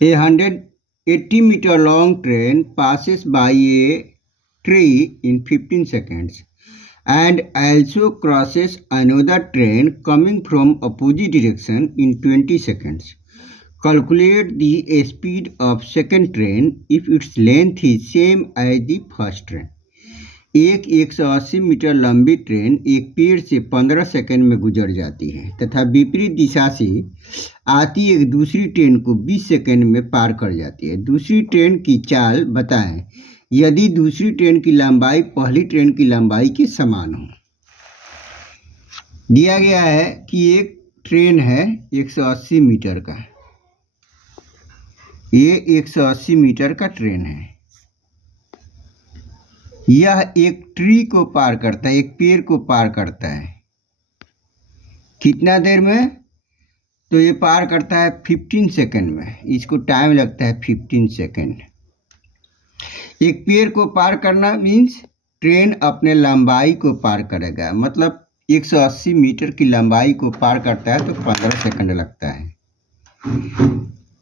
A 180-meter long train passes by a tree in 15 seconds and also crosses another train coming from opposite direction in 20 seconds. Calculate the speed of second train if its length is same as the first train. एक 180 metre लंबी train एक पेड़ से 15 second में गुजर जाती है तथा विपरीत दिशा से आती एक दूसरी ट्रेन को 20 सेकंड में पार कर जाती है। दूसरी ट्रेन की चाल बताएं यदि दूसरी ट्रेन की लंबाई पहली ट्रेन की लंबाई के समान हो। दिया गया है कि एक ट्रेन है 180 मीटर का, ये 180 मीटर का ट्रेन है। यह एक ट्री को पार करता है, एक पेड़ को पार करता है। कितना देर में? तो ये पार करता है 15 सेकंड में। इसको टाइम लगता है 15 सेकंड। एक पेड़ को पार करना मीन्स ट्रेन अपने लंबाई को पार करेगा, मतलब 180 मीटर की लंबाई को पार करता है तो 15 सेकंड लगता है।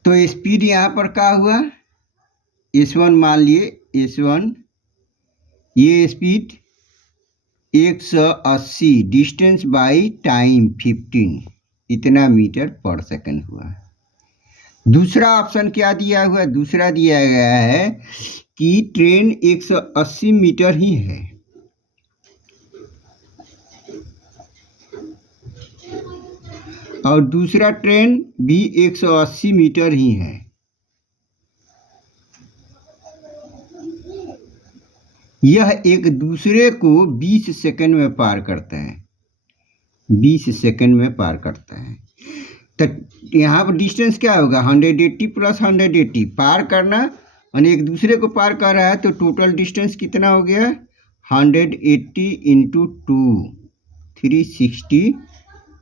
तो स्पीड यहाँ पर क्या हुआ? S1 मान लिए, S1 ये स्पीड 180 डिस्टेंस बाई टाइम 15 इतना मीटर पर सेकंड हुआ। दूसरा ऑप्शन क्या दिया हुआ? दूसरा दिया गया है कि ट्रेन 180 मीटर ही है, और दूसरा ट्रेन भी 180 मीटर ही है। यह एक दूसरे को 20 सेकंड में पार करता है, 20 सेकंड में पार करता है। तो यहाँ पर डिस्टेंस क्या होगा? 180 प्लस 180 पार करना, और एक दूसरे को पार कर रहा है तो टोटल डिस्टेंस कितना हो गया? 180 इंटू 2 360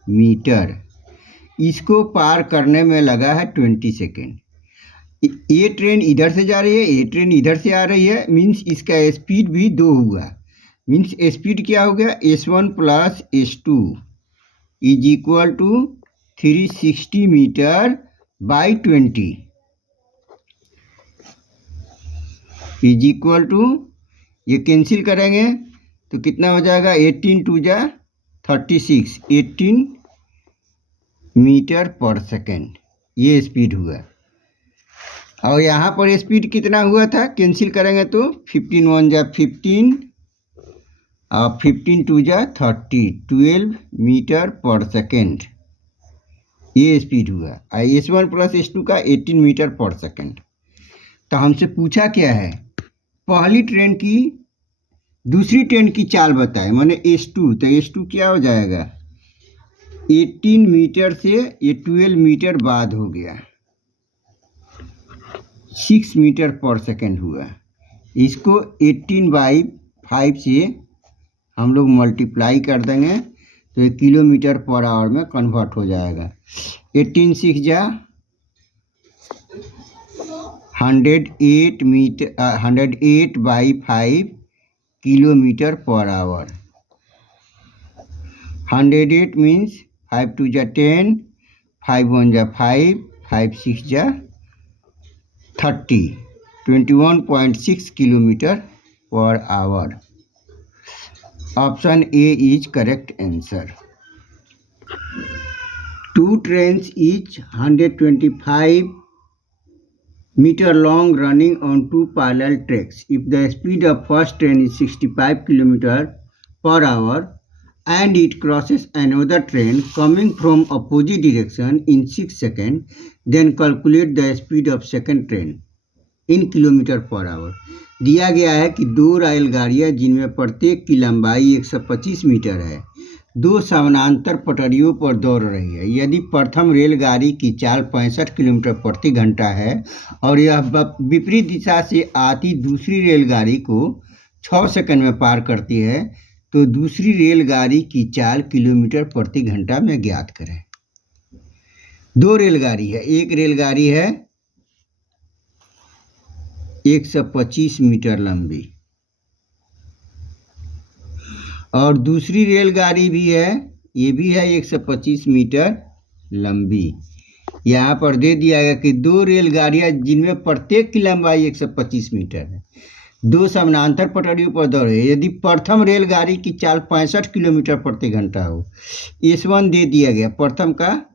मीटर। इसको पार करने में लगा है 20 सेकेंड। ये ट्रेन इधर से जा रही है, ये ट्रेन इधर से आ रही है, मीन्स इसका स्पीड भी 2 हुआ। मीन्स स्पीड क्या हो गया? S1 plus S2 is equal to 360 metre by 20 is equal to, ये कैंसिल करेंगे तो कितना हो जाएगा? 18 2 जा 36, 18 मीटर पर सेकेंड ये स्पीड हुआ। और यहाँ पर स्पीड कितना हुआ था? कैंसिल करेंगे तो 15 1 जा 15 और 15 2 जा 30, 12 मीटर पर सेकेंड ये स्पीड हुआ। S1 प्लस S2 का 18 मीटर पर सेकेंड। तो हमसे पूछा क्या है? पहली ट्रेन की दूसरी ट्रेन की चाल बताए, माने S2। तो S2 क्या हो जाएगा? 18 मीटर से ये 12 मीटर बाद हो गया, 6 मीटर पर सेकेंड हुआ। इसको 18/5 से हम लोग मल्टीप्लाई कर देंगे तो ये किलोमीटर पर आवर में कन्वर्ट हो जाएगा। 18 6 जा 108 metre, 108/5 kilometre per hour. 108 means 5 2 जा 10, 5 1 जा 5, 5 6 जा 30, 21.6 kilometre per hour. Option A is correct answer. 2 trains each 125 meter long running on 2 parallel tracks. If the speed of first train is 65 kilometer per hour and it crosses another train coming from opposite direction in 6 seconds, then calculate the speed of second train in kilometre per our. दिया गया है कि 2 रेलगाड़ियाँ जिनमें प्रत्येक की लंबाई 125 metre है, 2 समानांतर पटरियों पर दौड़ रही है। यदि प्रथम रेलगाड़ी की चाल 65 किलोमीटर प्रति घंटा है और यह विपरीत दिशा से आती दूसरी रेलगाड़ी को 6 सेकंड में पार करती है, तो दूसरी रेलगाड़ी की चाल किलोमीटर प्रति घंटा में ज्ञात करें। 2 रेलगाड़ी है, एक रेलगाड़ी है 125 मीटर लंबी और दूसरी रेलगाड़ी भी है, ये भी है 125 मीटर लंबी। यहाँ पर दे दिया गया कि दो रेलगाड़ियाँ जिनमें प्रत्येक की लंबाई 125 मीटर है, दो समानांतर पटरियों पर दौड़े। यदि प्रथम रेलगाड़ी की चाल 65 किलोमीटर प्रति घंटा हो, S1 दे दिया गया, प्रथम का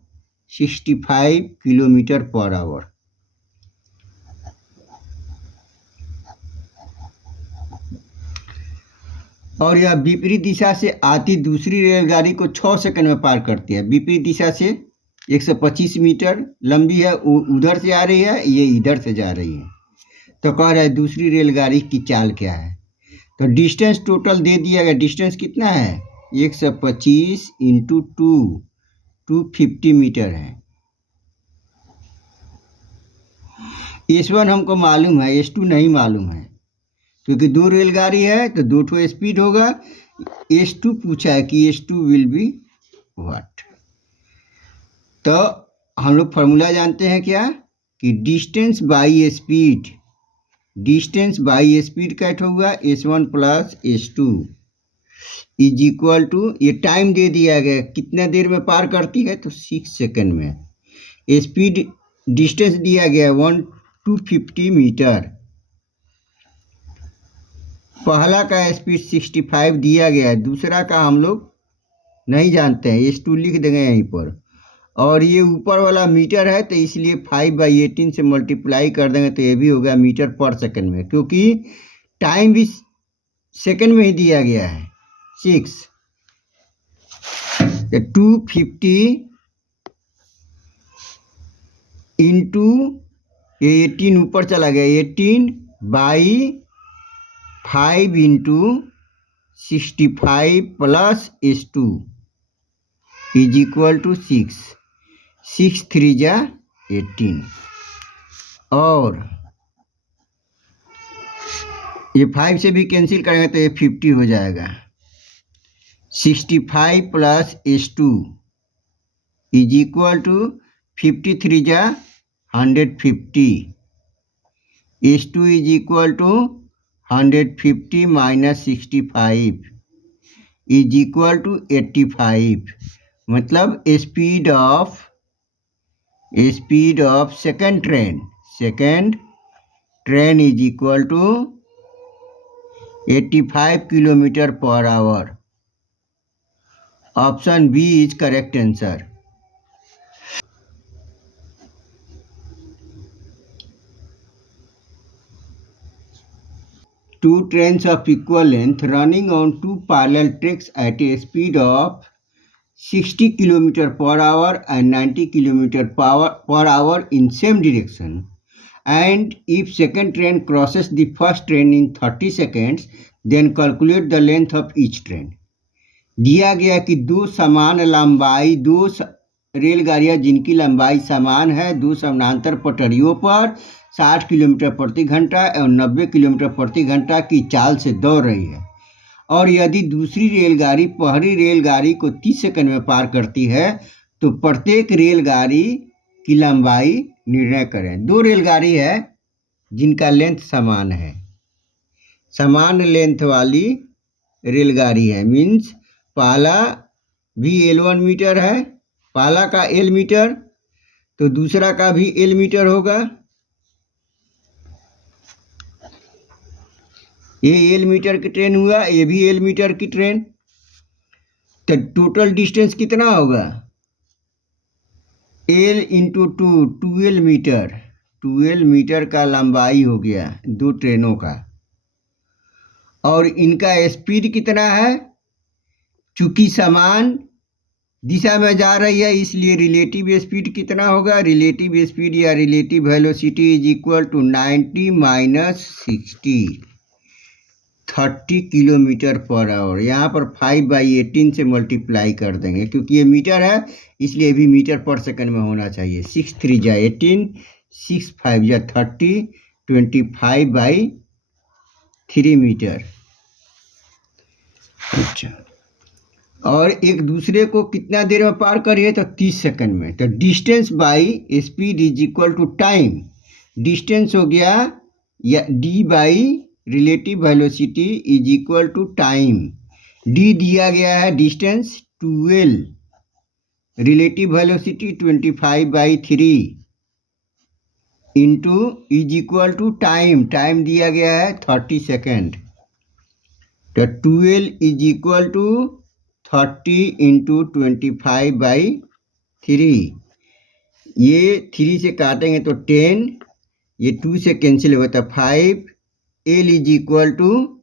65 किलोमीटर पर आवर। और यह विपरीत दिशा से आती दूसरी रेलगाड़ी को 6 सेकंड में पार करती है। विपरीत दिशा से 125 मीटर लंबी है, उधर से आ रही है, ये इधर से जा रही है। तो कह रहा है दूसरी रेलगाड़ी की चाल क्या है। तो डिस्टेंस टोटल दे दिया गया। डिस्टेंस कितना है? 125 इंटू 250 मीटर है। S1 हमको मालूम है, S2 नहीं मालूम है, क्योंकि दो रेलगाड़ी है तो दो ठो स्पीड होगा। S2 पूछा है कि S2 विल बी व्हाट। तो हम लोग फॉर्मूला जानते हैं क्या, कि distance by speed, distance by speed कैसे हुआ, S1 plus S2 is equal to, ये टाइम दे दिया गया कितना देर में पार करती है, तो 6 सेकंड में। स्पीड डिस्टेंस दिया गया 250 मीटर। पहला का स्पीड 65 दिया गया है, दूसरा का हम लोग नहीं जानते हैं, S2 लिख देंगे यहीं पर। और ये ऊपर वाला मीटर है तो इसलिए 5/18 से मल्टीप्लाई कर देंगे तो ये भी होगा मीटर पर सेकंड में, क्योंकि टाइम भी सेकंड में ही दिया गया है 6। 250 इंटू 18 ऊपर चला गया, 18/5 into 65 plus S2 is equal to 6। 6 3 जा 18, और ये 5 से भी कैंसिल करेंगे तो ये 50 हो जाएगा। 65 plus S2 is equal to 53 जा 150। S2 is equal to 150 minus 65 is equal to 85। मतलब speed of second train is equal to 85 kilometre per hour. Option B is correct answer. Two trains of equal length running on two parallel tracks at a speed of 60 km per hour and 90 km per hour in same direction, and if second train crosses the first train in 30 seconds, then calculate the length of each train. दिया गया कि दो समान लंबाई, दो रेलगाड़ियां जिनकी लंबाई समान है, दो समानांतर पटरियों पर 60 किलोमीटर प्रति घंटा और 90 किलोमीटर प्रति घंटा की चाल से दौड़ रही है, और यदि दूसरी रेलगाड़ी पहली रेलगाड़ी को 30 सेकंड में पार करती है तो प्रत्येक रेलगाड़ी की लंबाई निर्णय करें। दो रेलगाड़ी है जिनका लेंथ समान है, समान लेंथ वाली रेलगाड़ी है, मीन्स पहला भी L1 मीटर है, पहला का L मीटर तो दूसरा का भी L मीटर होगा। ये L मीटर की ट्रेन हुआ, ये भी L मीटर की ट्रेन, तो टोटल डिस्टेंस कितना होगा, L इंटू 2 12 मीटर। 12 मीटर का लंबाई हो गया दो ट्रेनों का। और इनका स्पीड कितना है, चूंकि समान दिशा में जा रही है इसलिए रिलेटिव स्पीड कितना होगा, रिलेटिव स्पीड या relative velocity is equal to 90 minus 60, 30 kilometre per hour. यहाँ पर 5/18 से मल्टीप्लाई कर देंगे, क्योंकि ये मीटर है इसलिए भी मीटर पर सेकंड में होना चाहिए। 6 3 जा 18, 6 5 जा 30, 25/3 मीटर। अच्छा, और एक दूसरे को कितना देर में पार करिए, तो 30 सेकंड में। तो distance by speed is equal to time. Distance हो गया या D by relative velocity is equal to time. D दिया गया है distance 12, relative velocity 25/3 into is equal to time दिया गया है 30 सेकेंड, तो 12 इज इक्वल टू 30 इंटू 25/3। ये 3 से काटेंगे तो 10, ये 2 से कैंसिल होगा तो 5। एल इज इक्वल टू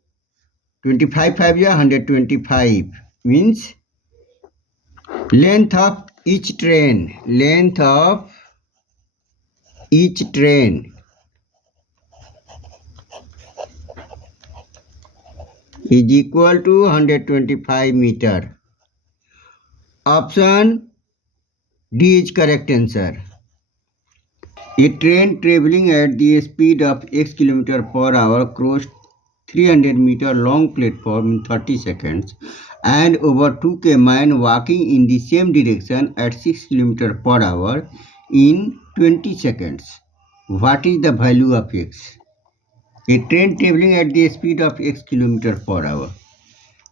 25 5 या 125 means length of each train is equal to 125 meter. Option D is correct answer. A train traveling at the speed of x km/h crossed 300 meter long platform in 30 seconds and overtook a man walking in the same direction at 6 km/h in 20 seconds. What is the value of x? A train traveling at the speed of x km/h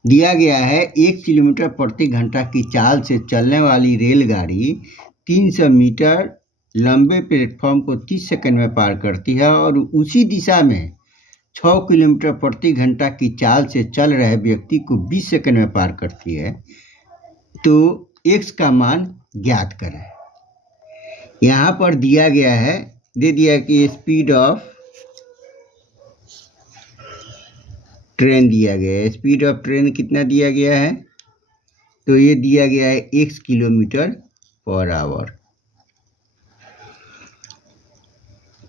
दिया गया है 1 kilometre प्रति घंटा की चाल से चलने वाली रेलगाड़ी 300 मीटर लंबे प्लेटफॉर्म को 30 सेकंड में पार करती है और उसी दिशा में 6 किलोमीटर प्रति घंटा की चाल से चल रहे व्यक्ति को 20 सेकंड में पार करती है, तो x का मान ज्ञात करें। यहाँ पर दिया गया है, दे दिया कि स्पीड ऑफ ट्रेन दिया गया है। स्पीड ऑफ ट्रेन कितना दिया गया है, तो ये दिया गया है x km/h।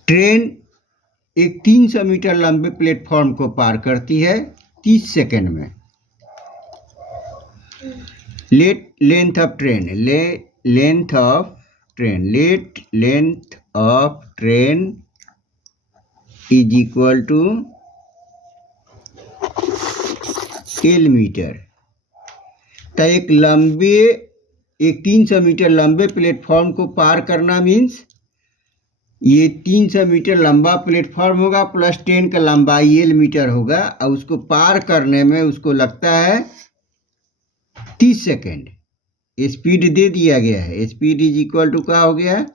ट्रेन एक 300 मीटर लंबे प्लेटफॉर्म को पार करती है 30 सेकंड में। Length of train is equal to L metre. तो एक 300 मीटर लंबे प्लेटफॉर्म को पार करना मीन्स ये 300 मीटर लंबा प्लेटफॉर्म होगा प्लस ट्रेन का लंबाई एल मीटर होगा, और उसको पार करने में उसको लगता है 30 सेकेंड। स्पीड दे दिया गया है, स्पीड इज इक्वल टू क्या हो गया,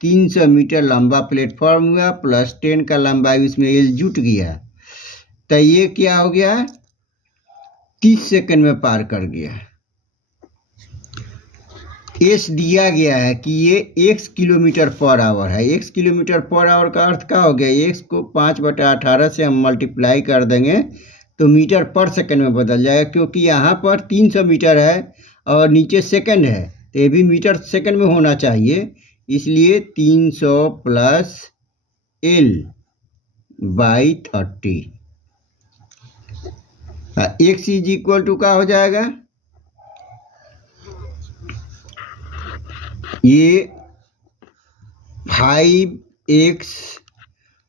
300 मीटर लंबा प्लेटफॉर्म हुआ प्लस ट्रेन का लंबाई उसमें एल जुट गया, तो ये क्या हो गया 30 सेकंड में पार कर गया। एस दिया गया है कि ये x km/h है। x km/h का अर्थ क्या हो गया, x को 5/18 से हम मल्टीप्लाई कर देंगे तो मीटर पर सेकंड में बदल जाएगा, क्योंकि यहाँ पर 300 मीटर है और नीचे सेकंड है, तो ये भी मीटर सेकंड में होना चाहिए, इसलिए 300 plus L/30। x is equal to क्या हो जाएगा, ये 5x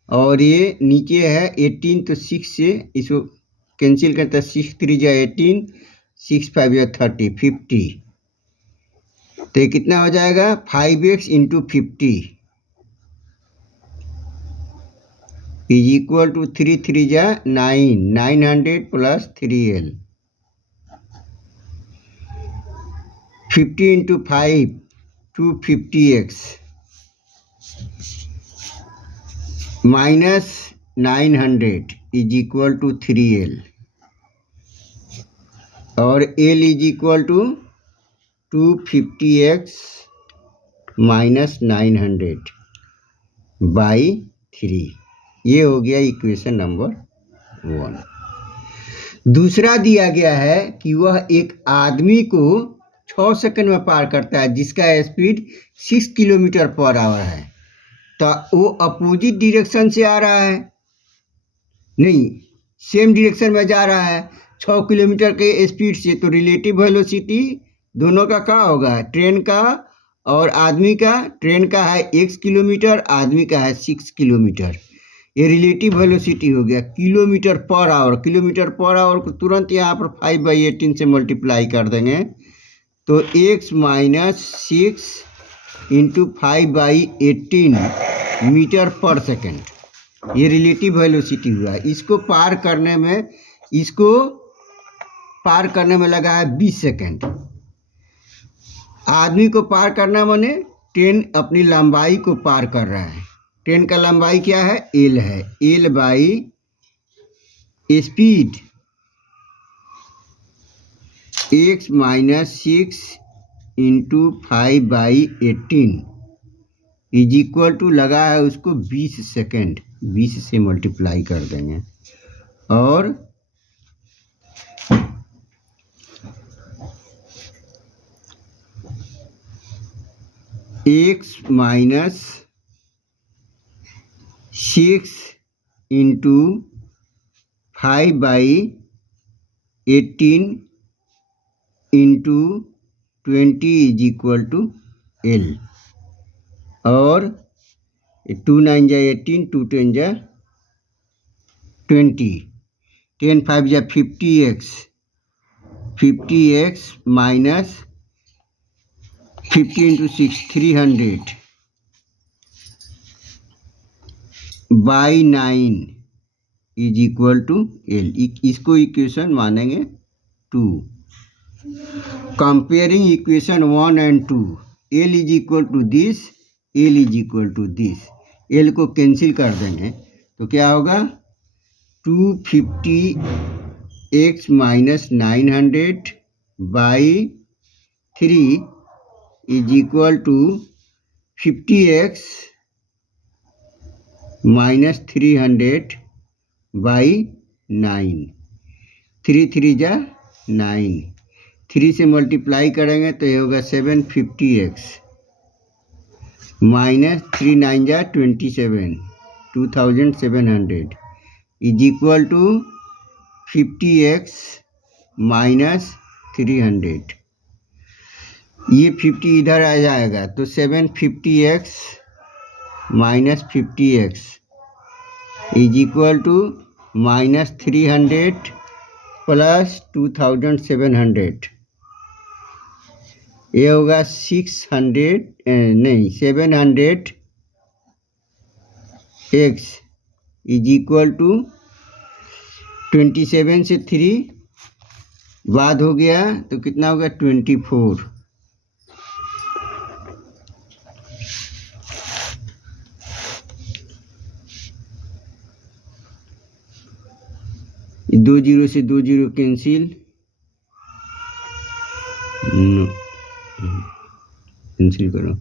और ये नीचे है 18, तो 6 से इसको कैंसिल करता है, 6 3 जा 18, 6 5 जा 30, 50। तो ये कितना हो जाएगा 5x into 50 is equal to 3 3 जा 9, 900 plus 3L। 50 into 5 250x minus 900 is equal to 3L, और L is equal to 250x minus 900/3। ये हो गया इक्वेशन नंबर 1। दूसरा दिया गया है कि वह एक आदमी को 6 सेकंड में पार करता है जिसका स्पीड 6 km/h है, तो वो अपोजिट डायरेक्शन से आ रहा है, नहीं सेम डायरेक्शन में जा रहा है 6 किलोमीटर के स्पीड से, तो रिलेटिव वेलोसिटी दोनों का क्या होगा, ट्रेन का और आदमी का। ट्रेन का है x किलोमीटर, आदमी का है 6 किलोमीटर। ये रिलेटिव वेलोसिटी हो गया km/h। km/h को तुरंत यहाँ पर 5/18 से मल्टीप्लाई कर देंगे, तो x माइनस 6 इंटू 5/18 मीटर पर सेकेंड, ये रिलेटिव वेलोसिटी हुआ। इसको पार करने में लगा है 20 सेकेंड। आदमी को पार करना माने ट्रेन अपनी लंबाई को पार कर रहा है। ट्रेन का लंबाई क्या है? एल है। L by speed x minus 6 into 5/18 is equal to लगा है उसको 20 सेकेंड। 20 से मल्टीप्लाई कर देंगे और x minus 6 into 5/18 into 20 is equal to L. और 2 9 जा 18, 2 10 जा 20, 10 5 जा 50x, 50x minus 50 into 6 300 by 9 is equal to L. इसको इक्वेशन मानेंगे 2। Comparing equation 1 and 2, L is equal to this, L is equal to this. L को cancel कर देंगे तो क्या होगा? 250x minus 900 by 3 is equal to 50x minus 300 by 9। 3 3 जा 9, 3 से मल्टीप्लाई करेंगे तो ये होगा 750x माइनस 3 9 जा 27, 2700 is equal to 50x minus 300। ये 50 इधर आ जाएगा तो 750x minus 50x is equal to minus 300 plus 2700। ये होगा 700x इज इक्वल टू 27 से 3 बाद हो गया तो कितना होगा? 24। दो जीरो से 2 जीरो कैंसिल, कैंसिल करो।